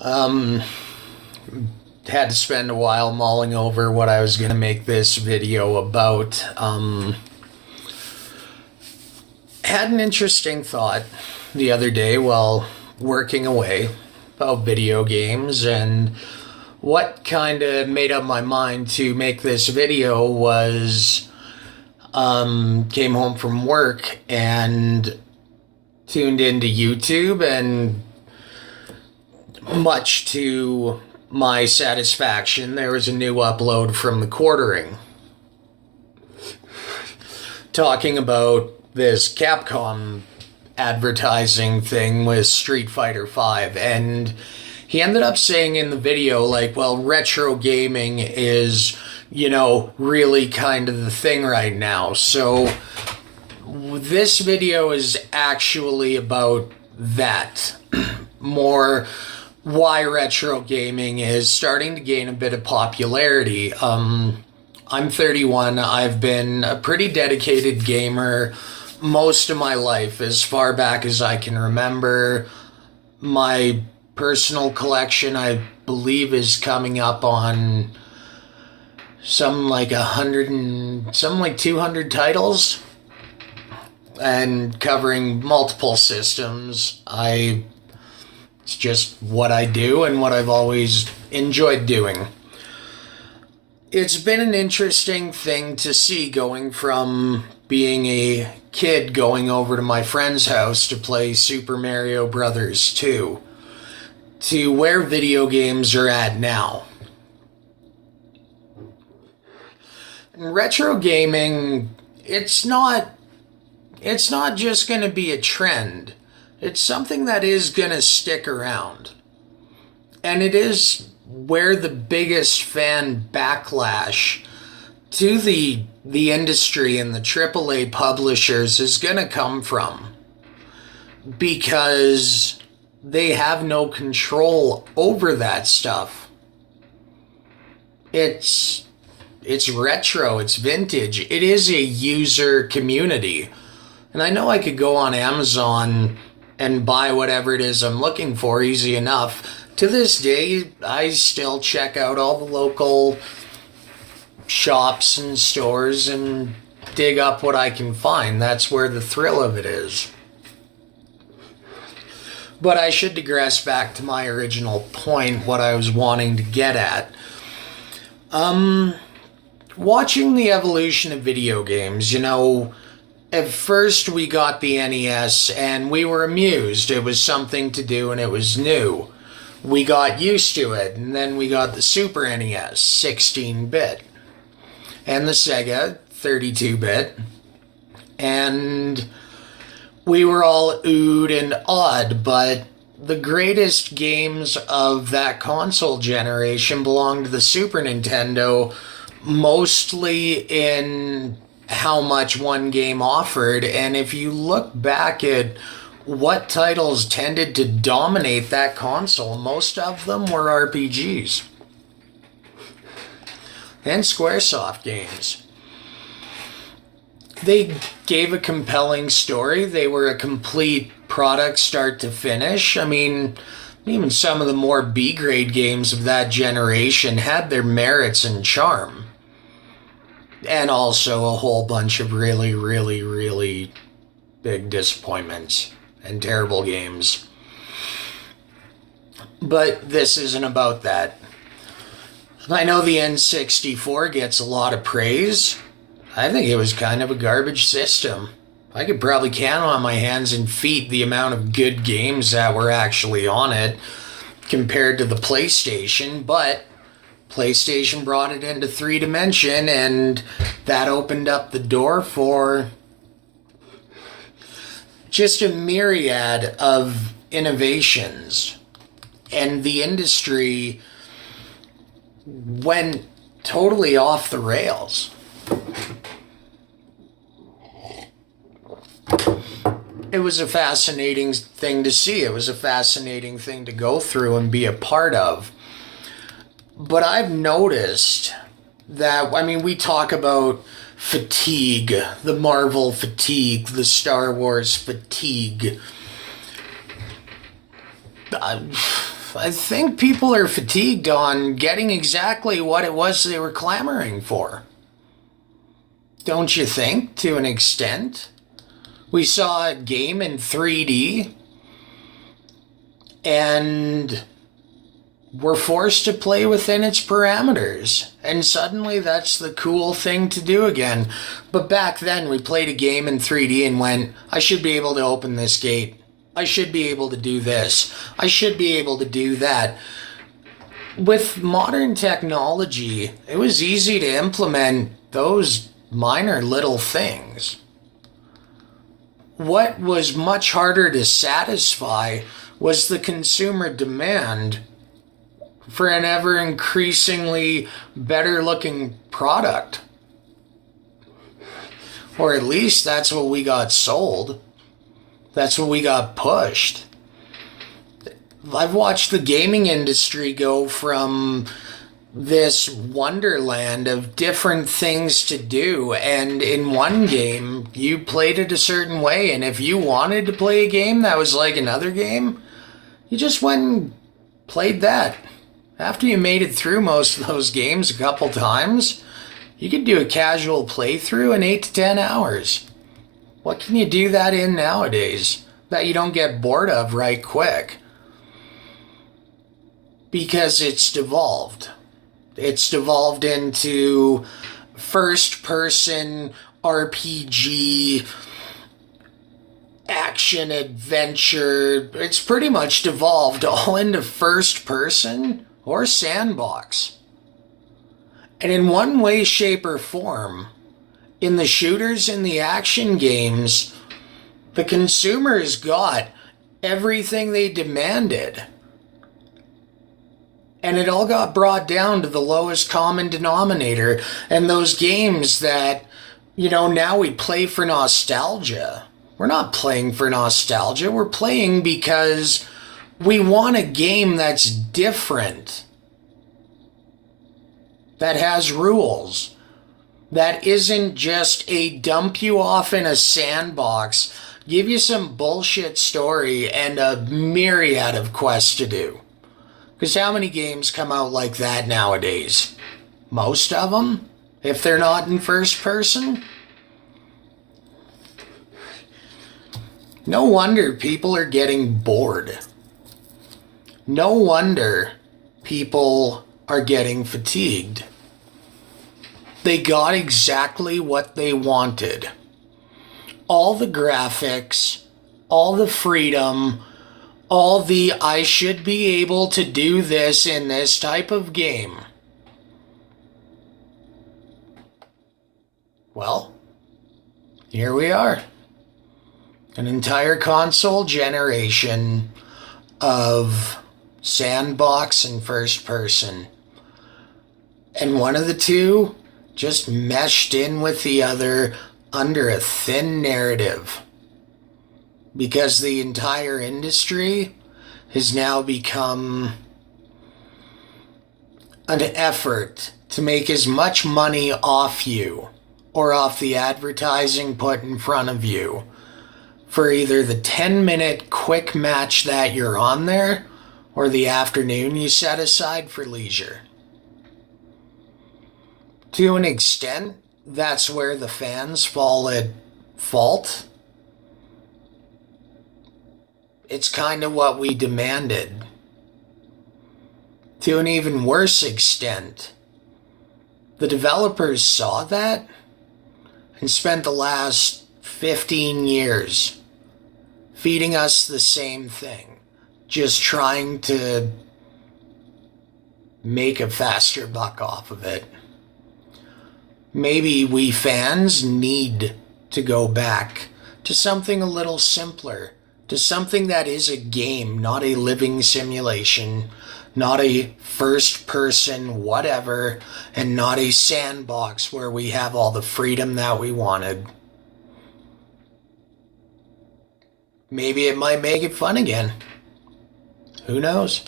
Um, Had to spend a while mulling over what I was going to make this video about. Had an interesting thought the other day while working away about video games, and what kind of made up my mind to make this video was came home from work and tuned into YouTube, and much to my satisfaction, there was a new upload from the Quartering talking about this Capcom advertising thing with Street Fighter V, and he ended up saying in the video, like, well, retro gaming is, really kind of the thing right now. So this video is actually about that. More why retro gaming is starting to gain a bit of popularity. I'm 31. I've been a pretty dedicated gamer most of my life, as far back as I can remember. My personal collection, I believe, is coming up on some like 200 titles, and covering multiple systems. It's just what I do and what I've always enjoyed doing. It's been an interesting thing to see, going from being a kid going over to my friend's house to play Super Mario Brothers 2 to where video games are at now. Retro gaming, it's not just going to be a trend. It's something that is going to stick around. And it is where the biggest fan backlash to the industry and the AAA publishers is going to come from. Because they have no control over that stuff. It's retro, it's vintage. It is a user community. And I know I could go on Amazon and buy whatever it is I'm looking for easy enough. To this day, I still check out all the local shops and stores and dig up what I can find. That's where the thrill of it is. But I should digress back to my original point, what I was wanting to get at. Watching the evolution of video games, at first we got the NES and we were amused. It was something to do and it was new. We got used to it, and then we got the Super NES, 16-bit, and the Sega, 32-bit, and we were all oohed and awed, but the greatest games of that console generation belonged to the Super Nintendo, mostly in how much one game offered. And if you look back at what titles tended to dominate that console, most of them were RPGs and Squaresoft games. They gave a compelling story. They were a complete product start to finish. I mean, even some of the more B-grade games of that generation had their merits and charm. And also a whole bunch of really, really, really big disappointments and terrible games. But this isn't about that. I know the N64 gets a lot of praise. I think it was kind of a garbage system. I could probably count on my hands and feet the amount of good games that were actually on it compared to the PlayStation, but PlayStation brought it into 3-dimension, and that opened up the door for just a myriad of innovations. And the industry went totally off the rails. It was a fascinating thing to see. It was a fascinating thing to go through and be a part of. But I've noticed that, we talk about fatigue, the Marvel fatigue, the Star Wars fatigue. I think people are fatigued on getting exactly what it was they were clamoring for. Don't you think, to an extent? We saw a game in 3D and we're forced to play within its parameters. And suddenly that's the cool thing to do again. But back then we played a game in 3D and went, I should be able to open this gate. I should be able to do this. I should be able to do that. With modern technology, it was easy to implement those minor little things. What was much harder to satisfy was the consumer demand for an ever increasingly better looking product. Or at least that's what we got sold. That's what we got pushed. I've watched the gaming industry go from this wonderland of different things to do, and in one game you played it a certain way, and if you wanted to play a game that was like another game, you just went and played that. After you made it through most of those games a couple times, you could do a casual playthrough in 8 to 10 hours. What can you do that in nowadays that you don't get bored of right quick? Because it's devolved. It's devolved into first-person RPG, action, adventure. It's pretty much devolved all into first-person or sandbox. And in one way, shape, or form, in the shooters and the action games, the consumers got everything they demanded. And it all got brought down to the lowest common denominator. And those games that, now we play for nostalgia. We're not playing for nostalgia. We're playing because we want a game that's different. That has rules. That isn't just a dump you off in a sandbox, give you some bullshit story and a myriad of quests to do. Because how many games come out like that nowadays? Most of them, if they're not in first person. No wonder people are getting bored. No wonder people are getting fatigued. They got exactly what they wanted. All the graphics, all the freedom, all the I should be able to do this in this type of game. Well, here we are. An entire console generation of sandbox and first person. And one of the two just meshed in with the other under a thin narrative. Because the entire industry has now become an effort to make as much money off you or off the advertising put in front of you for either the 10-minute quick match that you're on there or the afternoon you set aside for leisure. To an extent, that's where the fans fall at fault. It's kind of what we demanded. To an even worse extent, the developers saw that and spent the last 15 years feeding us the same thing, just trying to make a faster buck off of it. Maybe we fans need to go back to something a little simpler, to something that is a game, not a living simulation, not a first-person whatever, and not a sandbox where we have all the freedom that we wanted. Maybe it might make it fun again. Who knows?